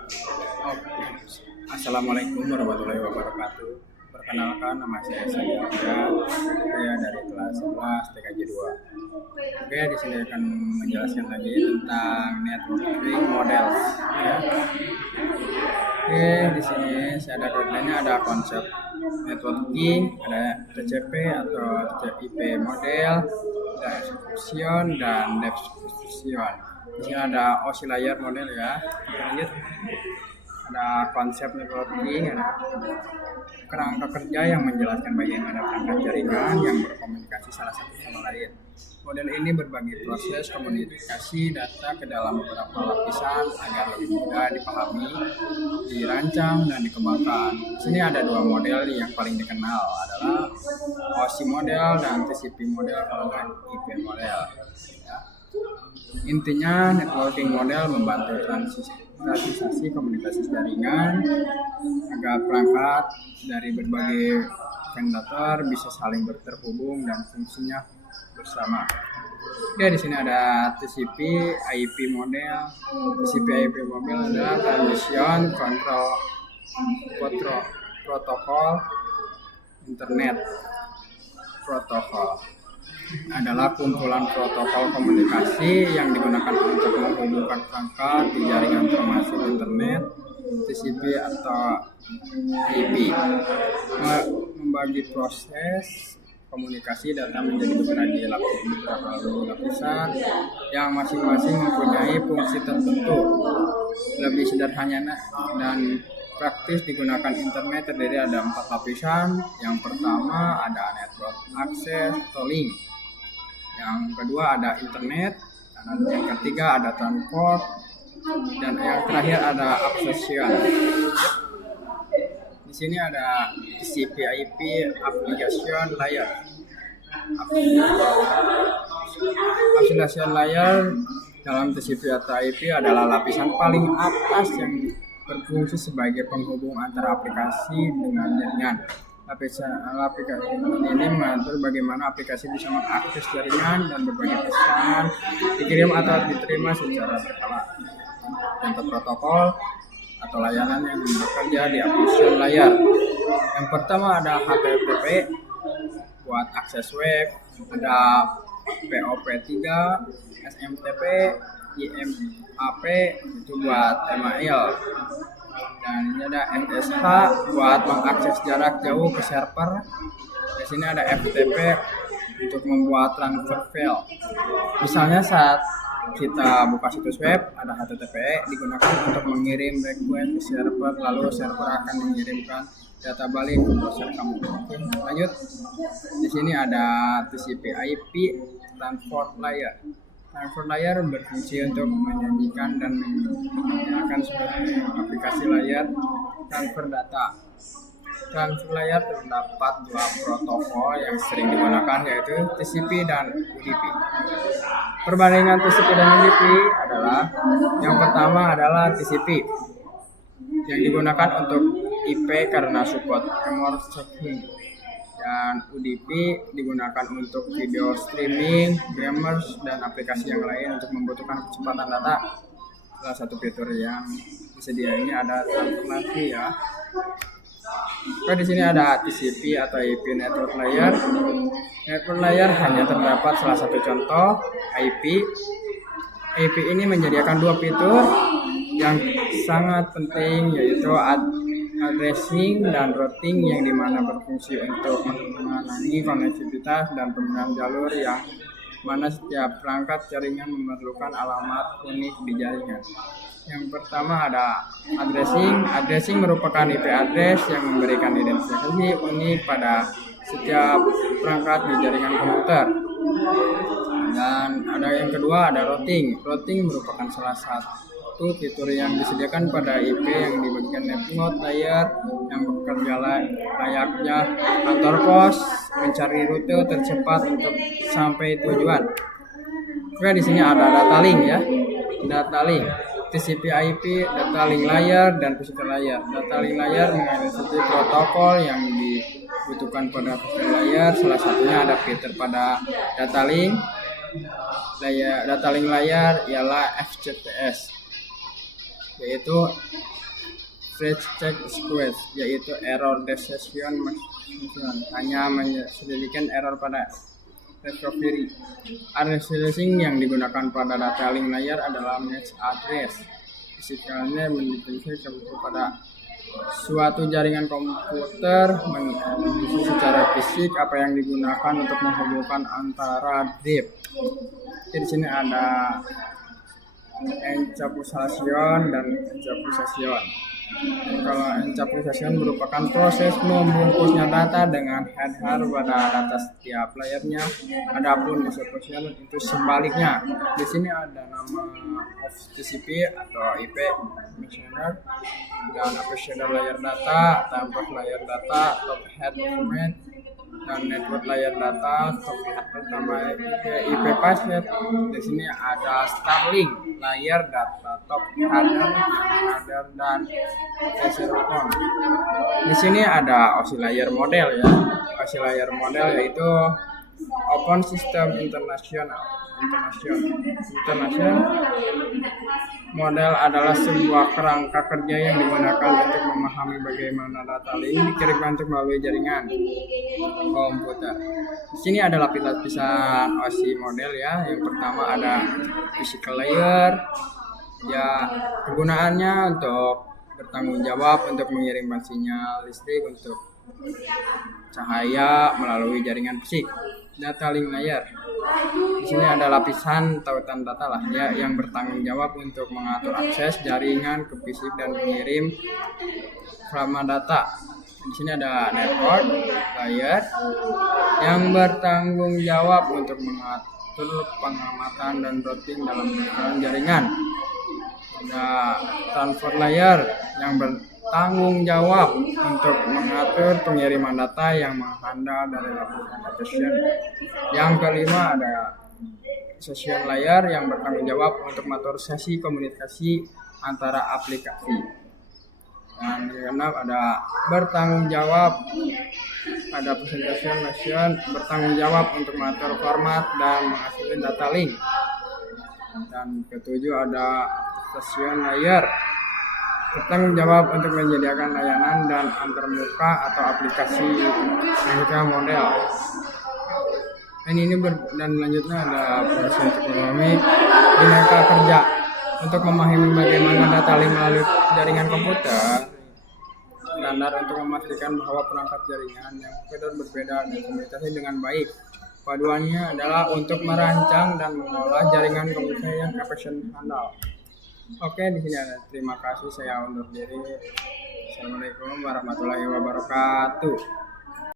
Oke. Assalamualaikum warahmatullahi wabarakatuh. Perkenalkan, nama saya Sandiaga. Saya dari kelas 11 TKJ 2. Oke, di sini akan menjelaskan lagi tentang networking models. Ya. Oke, di sini saya ada guideline-nya, ada konsep networking, ada TCP atau TCP model, ada execution dan deprecation. Di sini ada OSI layer model ya. Kita lanjut. Ada konsep networking, ada kerangka kerja yang menjelaskan bagaimana perangkat jaringan yang berkomunikasi salah satu sama lain. Model ini berbagi proses komunikasi data ke dalam beberapa lapisan agar lebih mudah dipahami, dirancang, dan dikembangkan. Di sini ada dua model yang paling dikenal adalah OSI model dan TCP model atau IP model. Ya. Intinya, networking model membantu transisi komunikasi jaringan agar perangkat dari berbagai vendor bisa saling terhubung dan fungsinya bersama. Oke, di sini ada TCP IP model. TCP IP model adalah Transition Control Protocol Internet Protocol. Adalah kumpulan protokol komunikasi yang digunakan untuk menghubungkan perangkat di jaringan informasi internet TCP atau IP, membagi proses komunikasi data menjadi beberapa lapisan yang masing-masing mempunyai fungsi tertentu. Lebih sederhana dan praktis digunakan internet terdiri ada 4 lapisan. Yang pertama ada network access atau link. Yang kedua ada internet, yang ketiga ada transport, dan yang terakhir ada application. Di sini ada TCP IP application layer. Application layer dalam TCP atau IP adalah lapisan paling atas yang berfungsi sebagai penghubung antara aplikasi dengan jaringan. Aplikasi ini mengatur bagaimana aplikasi bisa mengakses jaringan dan berbagi pesan dikirim atau diterima secara berkala. Contoh protokol atau layanan yang bekerja di application layer. Yang pertama ada HTTP buat akses web, ada POP3, SMTP, IMAP itu buat email. Dan ini ada SSH buat mengakses jarak jauh ke server. Di sini ada FTP untuk membuat transfer file. Misalnya saat kita buka situs web, ada HTTP digunakan untuk mengirim request ke server, lalu server akan mengirimkan data balik ke browser kamu. Oke, lanjut. Di sini ada TCP/IP transport layer. Transport layer berfungsi untuk menyajikan dan menyajikan sebagai aplikasi layar transfer data. Transfer layer terdapat dua protokol yang sering digunakan, yaitu TCP dan UDP. Perbandingan TCP dan UDP adalah yang pertama adalah TCP yang digunakan untuk IP karena support remote checking, dan UDP digunakan untuk video streaming, gamers, dan aplikasi yang lain untuk membutuhkan kecepatan data. Salah satu fitur yang disedia ini ada transformasi ya. Oke, di sini ada TCP atau IP network layer. Network layer hanya terdapat salah satu contoh, IP. IP ini menyediakan dua fitur yang sangat penting, yaitu addressing dan routing, yang dimana berfungsi untuk menangani konektivitas dan penggunaan jalur, yang mana setiap perangkat jaringan memerlukan alamat unik di jaringan. Yang pertama ada addressing. Addressing merupakan IP address yang memberikan identifikasi unik pada setiap perangkat di jaringan komputer. Dan ada yang kedua ada routing. Routing merupakan salah satu fitur yang disediakan pada IP yang dibagikan network layer yang bekerja layaknya kantor pos, mencari rute tercepat untuk sampai tujuan. Oke, di sini ada data link ya. Data link, TCP/IP, data link layer, dan physical layer. Data link layer mengikuti protokol yang dibutuhkan pada physical layer. Salah satunya ada fitur pada data link layer. Data link layer ialah FTTS, yaitu Stretch check squash, yaitu error decision hanya menyelidiki error pada recovery. Addressing yang digunakan pada data link layer adalah match address. Fisiknya mendefinisikan kepada suatu jaringan komputer mendefinisi secara fisik apa yang digunakan untuk menghubungkan antara drift. Di sini ada encapsulation dan encapsulation. Kalau encapsulation merupakan proses membungkusnya data dengan header pada data setiap layernya. Adapun encapsulation itu sebaliknya. Di sini ada nama of TCP atau IP messenger dan appreciator layer data, template layer data, top head document, dan network layer data, top head tambah IP packet. Di sini ada Starlink layer data, top header dan Ethernet. Di sini ada OSI layer model ya. OSI layer model yaitu Open System International model adalah sebuah kerangka kerja yang digunakan untuk memahami bagaimana data link dikirimkan untuk melalui jaringan komputer. Di sini ada lapisan OSI model ya. Yang pertama ada physical layer. Ya, kegunaannya untuk bertanggung jawab untuk mengirimkan sinyal listrik untuk cahaya melalui jaringan fisik. Data link layer. Di sini ada lapisan tautan data lah ya yang bertanggung jawab untuk mengatur akses jaringan ke fisik dan mengirim fragment data. Di sini ada network layer yang bertanggung jawab untuk mengatur pengamatan dan routing dalam jaringan. Ada transfer layer yang bertanggung jawab untuk mengatur pengiriman data yang menghandle dari lapisan application. Yang kelima ada session layer yang bertanggung jawab untuk mengatur sesi komunikasi antara aplikasi. Dan yang keenam ada bertanggung jawab, ada presentation nation bertanggung jawab untuk mengatur format dan menghasilkan data link. Dan ketujuh ada session layer bertanggung jawab untuk menyediakan layanan dan antarmuka atau aplikasi antarmuka model. Ini dan selanjutnya ada proses ekonomi dinamika kerja untuk memahami bagaimana data link melalui jaringan komputer. Standar untuk memastikan bahwa perangkat jaringan yang berbeda dan komunikasi dengan baik. Paduannya adalah untuk merancang dan mengolah jaringan komputer yang efisien handal. Oke, di sini ada. Terima kasih, saya undur diri. Assalamualaikum warahmatullahi wabarakatuh.